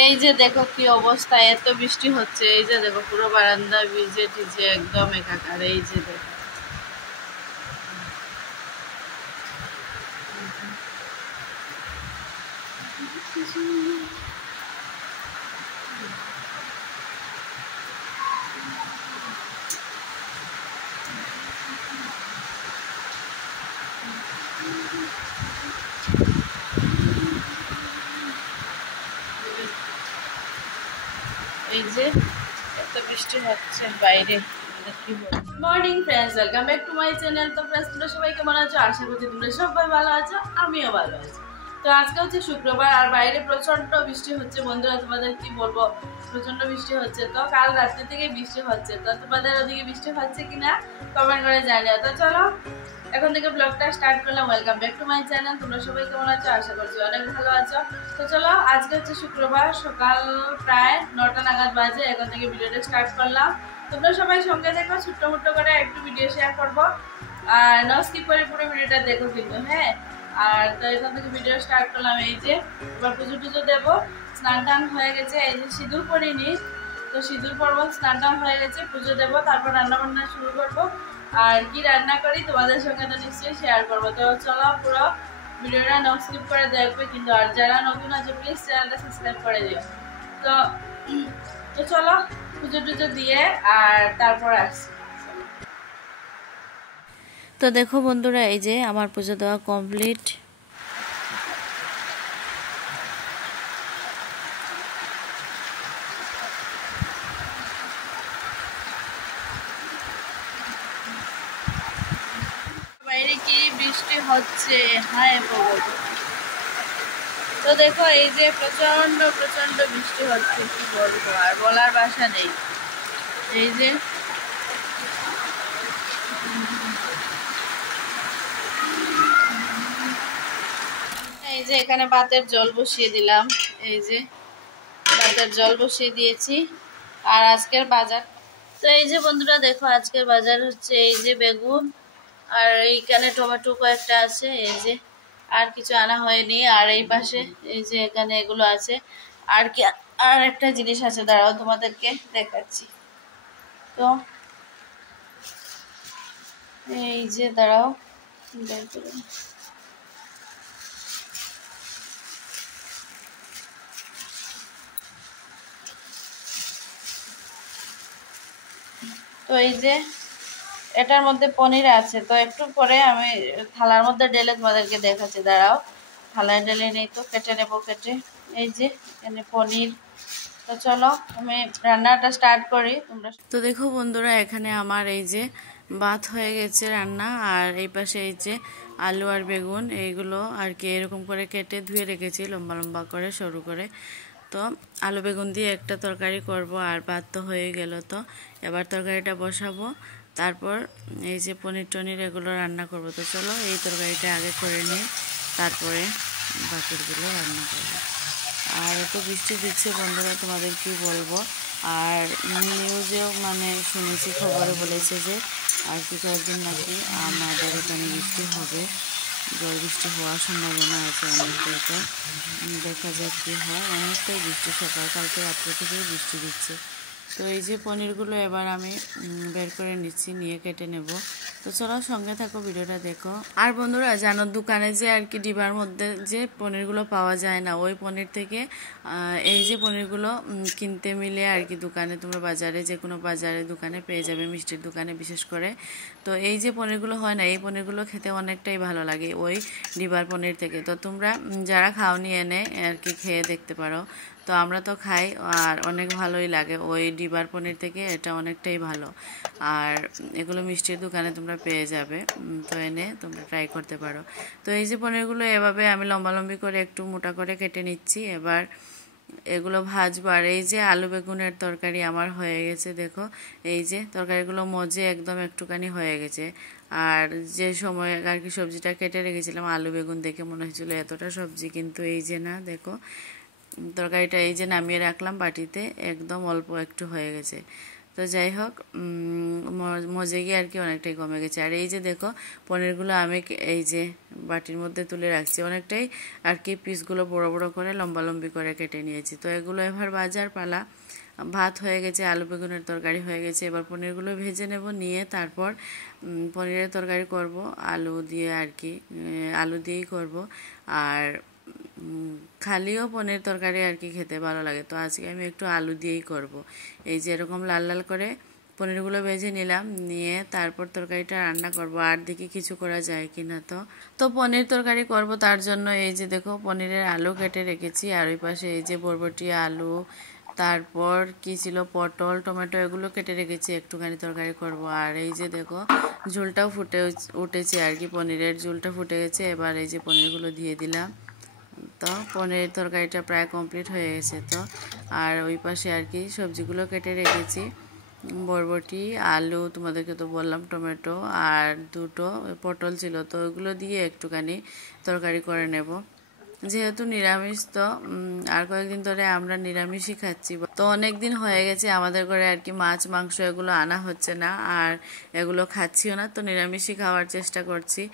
এই যে দেখো কি অবস্থা, এত বৃষ্টি হচ্ছে। এই যে দেখো পুরো বারান্দা ভিজে টিজে একদম একাকার। এই যে দেখো এই যে এত বৃষ্টি হচ্ছে বাইরে। Morning friends, welcome back to my channel. তো ফ্রেন্ডস, তোমরা সবাই কেমন আছো? আশা করছি তোমরা সবাই ভালো আছো, আমিও ভালো আছি। তো আজকে হচ্ছে শুক্রবার আর বাইরে প্রচন্ড বৃষ্টি হচ্ছে বন্ধুরা। তোমাদের কি বলবো, প্রচন্ড বৃষ্টি হচ্ছে। তো কাল রাত্রি থেকে বৃষ্টি হচ্ছে। তো তোমাদের ওদিকে বৃষ্টি হচ্ছে কিনা কমেন্ট করে জানিও। তো চলো এখন থেকে ব্লগটা স্টার্ট করলাম। Welcome back to my channel. তোমরা সবাই কেমন আছো? আশা করছি অনেক ভালো আছো। তো চলো, আজকে হচ্ছে শুক্রবার, সকাল প্রায় 9টা নাগাদ বাজে। এখন থেকে ভিডিওটা স্টার্ট করলাম। তোমরা সবাই সঙ্গে দেখো, ছোট্ট মোট্ট করে একটু ভিডিও শেয়ার করবো, আর না স্কিপ করে পুরো ভিডিওটা দেখো কিন্তু, হ্যাঁ। আর তো এখান থেকে ভিডিও স্টার্ট করলাম। এই যে এবার পুজো টুজো দেবো, স্নান টান হয়ে গেছে। এই যে সিঁদুর পরিনি, তো সিঁদুর পরবো, স্নান টান হয়ে গেছে, পুজো দেবো, তারপর রান্না বান্না শুরু করবো। আর কি রান্না করি তোমাদের সঙ্গে তো নিশ্চয়ই শেয়ার করবো। তো চলো পুরো ভিডিওটা না স্কিপ করে দেখবে কিন্তু। আর যারা নতুন আছে প্লিজ চ্যানেলটা সাবস্ক্রাইব করে দিও। তো তো চলো পুজো টুজো দিয়ে আর তারপর আসছি। তো দেখো বন্ধুরা, এই যে আমার পুজো দেওয়া কমপ্লিট। বাইরে কি বৃষ্টি হচ্ছে, হায় ভগবান। তো দেখো এই যে প্রচন্ড প্রচন্ড বৃষ্টি হচ্ছে, কি বলবো, আর বলার ভাষা নেই। এই যে এই যে এখানে ভাতের জল বসিয়ে দিলাম। এই যে ভাতের জল বসিয়ে দিয়েছি। আর আজকের বাজার, তো এই যে বন্ধুরা দেখো আজকের বাজার হচ্ছে এই যে বেগুন, আর এইখানে টমেটো কয়েকটা আছে। এই যে আর কিছু আনা হয়নি। আর এই পাশে এই যে এখানে এগুলো আছে। আর কি, আর একটা জিনিস আছে, দাঁড়াও তোমাদেরকে দেখাচ্ছি। তো এই যে দাঁড়াও বের করে নিই। তো এই যে এটার মধ্যে পনির আছে। তো একটু পরে আমি থালার মধ্যে ঢেলে তোমাদেরকে দেখাচ্ছি, দাঁড়াও। থালায় ঢেলে নেই, তো কেটে নেবো, কেটে এই যে এখানে পনির। তো চলো আমি রান্নাটা স্টার্ট করি। তোমরা তো দেখো বন্ধুরা, এখানে আমার এই যে ভাত হয়ে গেছে রান্না। আর এই পাশে এই যে আলু আর বেগুন এইগুলো আর কি এরকম করে কেটে ধুয়ে রেখেছি লম্বা লম্বা করে, সরু করে। তো আলু বেগুন দিয়ে একটা তরকারি করব, আর ভাত তো হয়ে গেল। তো এবার তরকারিটা বসাবো, তারপর এই যে পনির টনির এগুলো রান্না করব। তো চলো এই তরকারিটা আগে করে নিই, তারপরে বাকিগুলো রান্না করবো। আর এত বৃষ্টি দিচ্ছে বন্ধুরা, তোমাদের কি বলবো। আর নিউজেও মানে শুনেছি, খবরে বলেছে যে আর কি কয়েকদিন নাকি আমাদের এখানে বৃষ্টি হবে, ঝড় বৃষ্টি হওয়ার সম্ভাবনা আছে অনেকটাই। তো দেখা যাক কি হয়। অনেকটাই বৃষ্টি, সকাল কালকে রাত্রে থেকেই বৃষ্টি দিচ্ছে। তো এই যে পনিরগুলো এবার আমি বের করে নিচ্ছি, নিয়ে কেটে নেব। তো চলো সঙ্গে থাকো, ভিডিওটা দেখো। আর বন্ধুরা জানো, দোকানে যে আর কি ডিবার মধ্যে যে পনিরগুলো পাওয়া যায় না, ওই পনির থেকে এই যে পনিরগুলো কিনতে মিলে আর কি দোকানে, তোমরা বাজারে যে কোনো বাজারে দোকানে পেয়ে যাবে, মিষ্টির দোকানে বিশেষ করে। তো এই যে পনিরগুলো হয় না, এই পনিরগুলো খেতে অনেকটাই ভালো লাগে ওই ডিবার পনির থেকে। তো তোমরা যারা খাওনি এনে আর কি খেয়ে দেখতে পারো। তো আমরা তো খাই, আর অনেক ভালোই লাগে ওই ডিবার পনির থেকে, এটা অনেকটাই ভালো। আর এগুলো মিষ্টির দোকানে তোমরা পেয়ে যাবে, তো এনে তোমরা ট্রাই করতে পারো। তো এই যে পনিরগুলো এভাবে আমি লম্বালম্বি করে একটু মোটা করে কেটে নিচ্ছি। এবার এগুলো ভাজবো। আর এই যে আলু বেগুনের তরকারি আমার হয়ে গেছে, দেখো এই যে তরকারিগুলো মজে একদম একটুখানি হয়ে গেছে। আর যে সময় আর কি সবজিটা কেটে রেখেছিলাম, আলু বেগুন দেখে মনে হয়েছিল এতটা সবজি, কিন্তু এই যে না, দেখো তরকারিটা এই যে নামিয়ে রাখলাম বাটিতে, একদম অল্প একটু হয়ে গেছে। তো যাই হোক মজে গিয়ে আর কি অনেকটাই কমে গেছে। আর এই যে দেখো পনিরগুলো আমি এই যে বাটির মধ্যে তুলে রাখছি, অনেকটাই আর কি পিসগুলো বড় বড় করে লম্বালম্বি করে কেটে নিয়েছি। তো এগুলো এবার বাজার পালা। ভাত হয়ে গেছে, আলু বেগুনের তরকারি হয়ে গেছে, এবার পনিরগুলো ভেজে নেব, নিয়ে তারপর পনিরের তরকারি করব আলু দিয়ে আর কি, আলু দিয়েই করব। আর খালিও পনির তরকারি আর কি খেতে ভালো লাগে, তো আজকে আমি একটু আলু দিয়েই করব। এই যে এরকম লাল লাল করে পনিরগুলো ভেজে নিলাম, নিয়ে তারপর তরকারিটা রান্না করব। আর দেখি কিছু করা যায় কিনা। তো পনির তরকারি করব, তার জন্য এই যে দেখো পনিরের আলু কেটে রেখেছি, আর ওই পাশে এই যে বরবটি, আলু, তারপর কি ছিল পটল, টমেটো, এগুলো কেটে রেখেছি, একটুখানি তরকারি করব। আর এই যে দেখো ঝোলটাও ফুটে উঠেছে আর কি, পনিরের ঝোলটা ফুটে গেছে। এবার এই যে পনিরগুলো দিয়ে দিলাম। তো পনিরের তরকারিটা প্রায় কমপ্লিট হয়ে গেছে। তো আর ওই পাশে আর কি সবজিগুলো কেটে রেখেছি, বরবটি, আলু, তোমাদেরকে তো বললাম, টমেটো, আর দুটো পটল ছিল, তো ওইগুলো দিয়ে একটুখানি তরকারি করে নেব। যেহেতু নিরামিষ, তো আর কয়েকদিন ধরে আমরা নিরামিষই খাচ্ছি, তো অনেক দিন হয়ে গেছে আমাদের ঘরে আর কি মাছ মাংস এগুলো আনা হচ্ছে না, আর এগুলো খাচ্ছিও না, তো নিরামিষই খাওয়ার চেষ্টা করছি।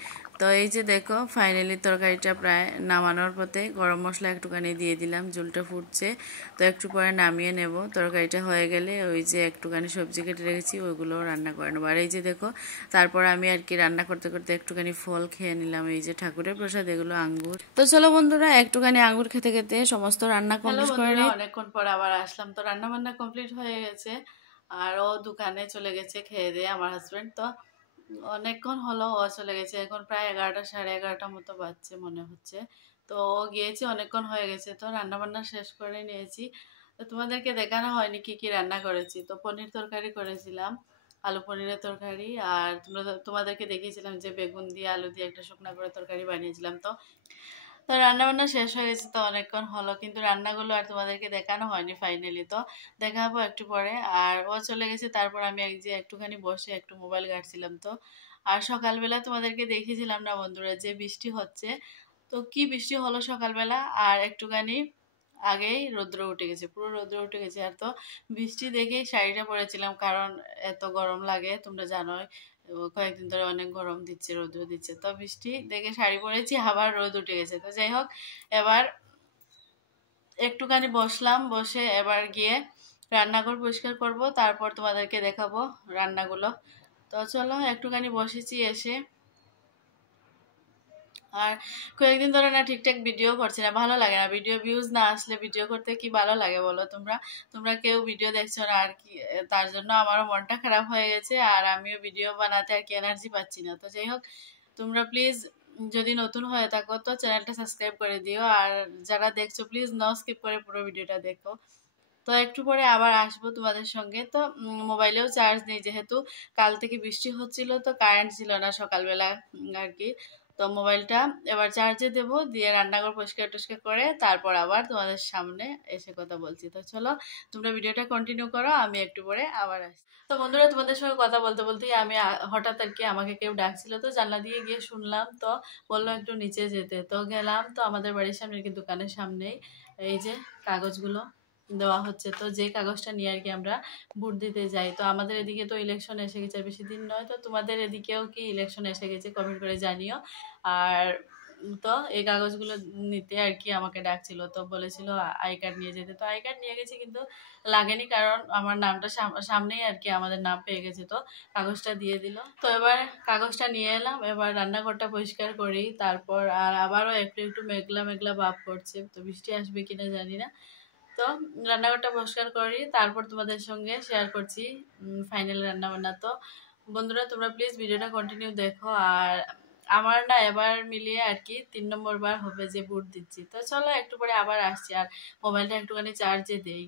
তো এই যে দেখো ফাইনালি তরকারিটা প্রায় নামানোর পথে, গরম মশলা একটুখানি দিয়ে দিলাম, ঝোলটা ফুটছে, তো একটু পরে নামিয়ে নেব। তরকারিটা হয়ে গেলে ওই যে একটুখানি সবজি কেটে রেখেছি ওইগুলো রান্না করে নেবো। আর এই যে দেখো তারপর আমি আর কি রান্না করতে করতে একটুখানি ফল খেয়ে নিলাম, এই যে ঠাকুরের প্রসাদ, এগুলো আঙ্গুর। তো চলো বন্ধুরা একটুখানি আঙ্গুর খেতে খেতে সমস্ত রান্না কমপ্লিট করে নিই। অনেকক্ষণ পর আবার আসলাম, তো রান্না বান্না কমপ্লিট হয়ে গেছে, আর ও দোকানে চলে গেছে খেয়ে দিয়ে, আমার হাজবেন্ড। তো অনেকক্ষণ হলো ও চলে গেছে, এখন প্রায় 11টা সাড়ে 11টার মতো বাজছে মনে হচ্ছে। তো ও গিয়েছে, অনেকক্ষণ হয়ে গেছে, তো রান্না বান্না শেষ করে নিয়েছি। তো তোমাদেরকে দেখানো হয়নি কি কি রান্না করেছি। তো পনির তরকারি করেছিলাম, আলু পনিরের তরকারি, আর তোমাদেরকে দেখিয়েছিলাম যে বেগুন দিয়ে আলু দিয়ে একটা শুকনা করে তরকারি বানিয়েছিলাম। তো তো রান্না বান্না শেষ হয়ে গেছে, তো অনেকক্ষণ হলো, কিন্তু রান্নাগুলো আর তোমাদেরকে দেখানো হয়নি ফাইনালি। তো দেখাবো একটু পরে। আর ও চলে গেছে, তারপর আমি এই যে একটুখানি বসে একটু মোবাইল ঘাঁটছিলাম। তো আর সকালবেলা তোমাদেরকে দেখিয়েছিলাম না বন্ধুরা যে বৃষ্টি হচ্ছে, তো কি বৃষ্টি হলো সকালবেলা, আর একটুখানি আগেই রৌদ্র উঠে গেছে, পুরো রৌদ্র উঠে গেছে। আর তো বৃষ্টি দেখেই শাড়িটা পরেছিলাম, কারণ এত গরম লাগে তোমরা জানোই, কয়েকদিন ধরে অনেক গরম দিচ্ছে, রৌদ্র দিচ্ছে। তো বৃষ্টি দেখে শাড়ি পরেছি, আবার রোদ উঠে গেছে। তো যাই হোক, এবার একটুখানি বসলাম, বসে এবার গিয়ে রান্নাঘর পরিষ্কার করব, তারপর তোমাদেরকে দেখাবো রান্নাগুলো। তো চলো একটুখানি বসেছি এসে, আর কয়েকদিন ধরে না ঠিকঠাক ভিডিও করছি না, ভালো লাগে না, ভিডিও ভিউজ না আসলে ভিডিও করতে কি ভালো লাগে বলো তোমরা? তোমরা কেউ ভিডিও দেখছো না আর কি, তার জন্য আমারও মনটা খারাপ হয়ে গেছে, আর আমিও ভিডিও বানাতে আর কি এনার্জি পাচ্ছি না। তো যাই হোক, তোমরা প্লিজ যদি নতুন হয়ে থাকো তো চ্যানেলটা সাবস্ক্রাইব করে দিও, আর যারা দেখছো প্লিজ নো স্কিপ করে পুরো ভিডিওটা দেখো। তো একটু পরে আবার আসবো তোমাদের সঙ্গে। তো মোবাইলেও চার্জ নেই, যেহেতু কাল থেকে বৃষ্টি হচ্ছিল, তো কারেন্ট ছিল না সকালবেলা আর কি। তো মোবাইলটা এবার চার্জে দেবো, দিয়ে রান্নাঘর পরিষ্কার টরিষ্কার করে তারপর আবার তোমাদের সামনে এসে কথা বলছি। তো চলো তোমরা ভিডিওটা কন্টিনিউ করো, আমি একটু পরে আবার আসছি। তো বন্ধুরা তোমাদের সঙ্গে কথা বলতে বলতেই আমি হঠাৎ আর কি আমাকে কেউ ডাকছিল, তো জানলা দিয়ে গিয়ে শুনলাম, তো বললো একটু নিচে যেতে। তো গেলাম, তো আমাদের বাড়ির সামনে আর কি দোকানের সামনেই এই যে কাগজগুলো দেওয়া হচ্ছে, তো যে কাগজটা নিয়ে আর কি আমরা ভোট দিতে যাই। তো আমাদের এদিকে তো ইলেকশন এসে গেছে, বেশি দিন নয়, তো তোমাদের এদিকেও কি ইলেকশন এসে গেছে কমেন্ট করে জানিও। আর তো এই কাগজগুলো নিতে আর কি আমাকে ডাকছিল, তো বলেছিল আই কার্ড নিয়ে যেতে। তো আই কার্ড নিয়ে গেছি, কিন্তু লাগেনি, কারণ আমার নামটা সামনেই আর কি আমাদের নাম পেয়ে গেছে। তো কাগজটা দিয়ে দিল, তো এবার কাগজটা নিয়ে এলাম, এবার রান্নাঘরটা পরিষ্কার করি, তারপর আর আবারও একটু একটু মেঘলা মেঘলা ভাব করছে, তো বৃষ্টি আসবে কিনা জানি না। তো রান্নাঘরটা পরিষ্কার করি, তারপর তোমাদের সঙ্গে শেয়ার করছি ফাইনাল রান্নাবান্না। তো বন্ধুরা তোমরা প্লিজ ভিডিওটা কন্টিনিউ দেখো। আর আমার না এবার মিলিয়ে আর কি 3 নম্বর বার হবে যে বুট দিচ্ছি। তো চলো একটু পরে আবার আসছি, আর মোবাইলটা একটুখানি চার্জে দেই,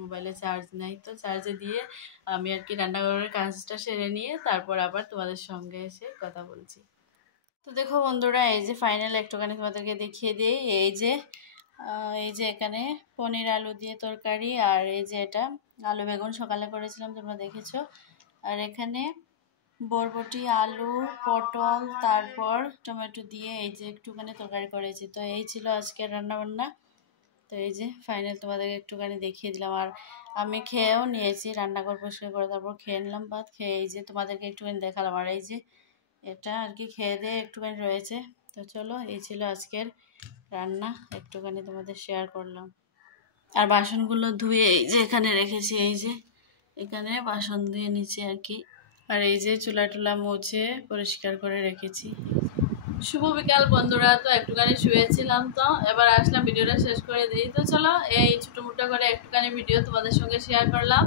মোবাইলে চার্জ নাই, তো চার্জে দিয়ে আমি আর কি রান্নাঘরের কাজটা সেরে নিয়ে তারপর আবার তোমাদের সঙ্গে এসে কথা বলছি। তো দেখো বন্ধুরা, এই যে ফাইনাল একটুখানি তোমাদেরকে দেখিয়ে দিই, এই যে এখানে পনির আলু দিয়ে তরকারি, আর এই যে এটা আলু বেগুন সকালে করেছিলাম তোমরা দেখেছো, আর এখানে বরবটি, আলু, পটল, তারপর টমেটো দিয়ে এই যে একটুখানি তরকারি করেছি। তো এই ছিল আজকের রান্না বান্না। তো এই যে ফাইনাল তোমাদেরকে একটুখানি দেখিয়ে দিলাম। আর আমি খেয়েও নিয়েছি, রান্নাঘর পরিষ্কার করে তারপর খেয়ে নিলাম ভাত। খেয়ে এই যে তোমাদেরকে একটুখানি দেখালাম। আর এই যে এটা আর কি খেয়ে দিয়ে একটুখানি রয়েছে। তো চলো, এই ছিল আজকের রান্না, একটুখানি তোমাদের শেয়ার করলাম। আর বাসনগুলো ধুয়ে এই যে এখানে রেখেছি, এই যে এখানে বাসন ধুয়ে নিচে আর কি। আর এই যে চুলা টুলা মুছে পরিষ্কার করে রেখেছি। শুভ বিকাল বন্ধুরা। তো একটুখানি শুয়েছিলাম, তো এবার আসলাম ভিডিওটা শেষ করে দিই। তো চলো, এই ছোটোমোটো করে একটুখানি ভিডিও তোমাদের সঙ্গে শেয়ার করলাম।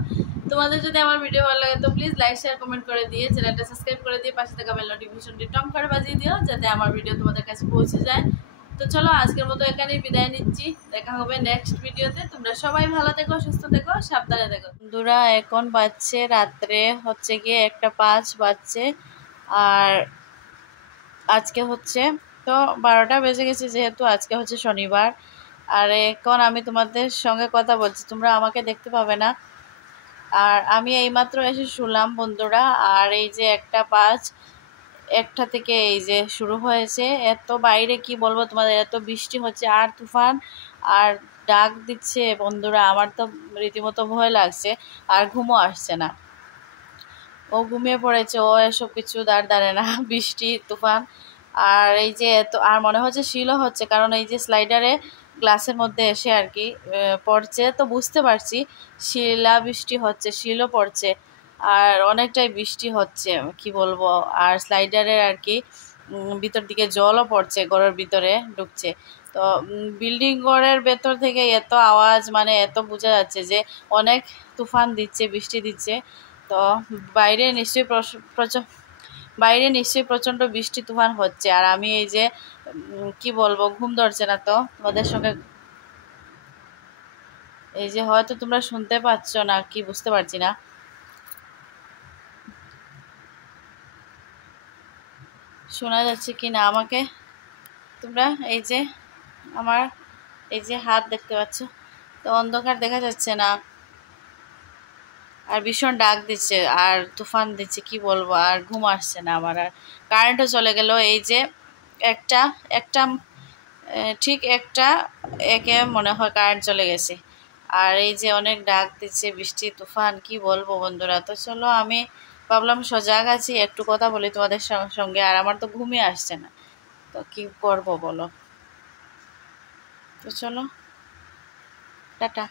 তোমাদের যদি আমার ভিডিও ভালো লাগে তো প্লিজ লাইক শেয়ার কমেন্ট করে দিয়ে চ্যানেলটা সাবস্ক্রাইব করে দিয়ে পাশে থাকা বেল নোটিফিকেশনটি টং করে বাজিয়ে দিও, যাতে আমার ভিডিও তোমাদের কাছে পৌঁছে যায়। তো চলো, আজকের মতো এখানেই বিদায় নিচ্ছি। দেখা হবে নেক্সট ভিডিওতে। তোমরা সবাই ভালো থেকো, সুস্থ থেকো, সাবধানে থেকো। বন্ধুরা এখন বাজছে রাত্রে হচ্ছে গিয়ে 1:05 বাজছে। আর আজকে হচ্ছে তো 12টা বেজে গেছে, যেহেতু আজকে হচ্ছে শনিবার। আর এখন আমি তোমাদের সঙ্গে কথা বলছি, তোমরা আমাকে দেখতে পাবে না। আর আমি এইমাত্র এসে শুলাম বন্ধুরা। আর এই যে 1:05, 1টা থেকে এই যে শুরু হয়েছে। এত বাইরে কি বলবো তোমাদের, এত বৃষ্টি হচ্ছে আর তুফান আর ডাক দিচ্ছে বন্ধুরা। আমার তো রীতিমতো ভয় লাগছে, আর ঘুমও আসছে না। ও ঘুমিয়ে পড়েছে, ও এসব কিছু দাঁড়ে না বৃষ্টি তুফান। আর এই যে এত, আর মনে হচ্ছে শিলও হচ্ছে, কারণ এই যে স্লাইডারে গ্লাসের মধ্যে এসে আর কি পড়ছে, তো বুঝতে পারছি শিলা বৃষ্টি হচ্ছে, শিলও পড়ছে। আর অনেকটাই বৃষ্টি হচ্ছে, কি বলবো। আর স্লাইডারের আর কি ভিতর দিকে জলও পড়ছে, ঘরের ভিতরে ঢুকছে। তো বিল্ডিং ঘরের ভেতর থেকে এত আওয়াজ, মানে এত বোঝা যাচ্ছে যে অনেক তুফান দিচ্ছে, বৃষ্টি দিচ্ছে। তো বাইরে নিশ্চয়ই প্রচণ্ড বৃষ্টি তুফান হচ্ছে। আর আমি এই যে কি বলবো, ঘুম ধরছে না। তো তোমাদের সঙ্গে এই যে হয়তো তোমরা শুনতে পাচ্ছ না কি বুঝতে পারছি না, শোনা যাচ্ছে কি না আমাকে তোমরা। এই যে আমার এই যে হাত দেখতে পাচ্ছ, তো অন্ধকার দেখা যাচ্ছে না। আর ভীষণ ডাক দিচ্ছে আর তুফান দিচ্ছে, কি বলবো। আর ঘুম আসছে না আমার। আর কারেন্টও চলে গেল। এই যে একটা একটা ঠিক 1:01 মনে হয় কারেন্ট চলে গেছে। আর এই যে অনেক ডাক দিচ্ছে, বৃষ্টি তুফান, কি বলবো বন্ধুরা। তো চলো, আমি ভাবলাম সজাগ আছি, একটু কথা বলি তোমাদের সঙ্গে। আর আমার তো ঘুমিয়ে আসছে না, তো কি করব বলো। তো চলো, টাটা।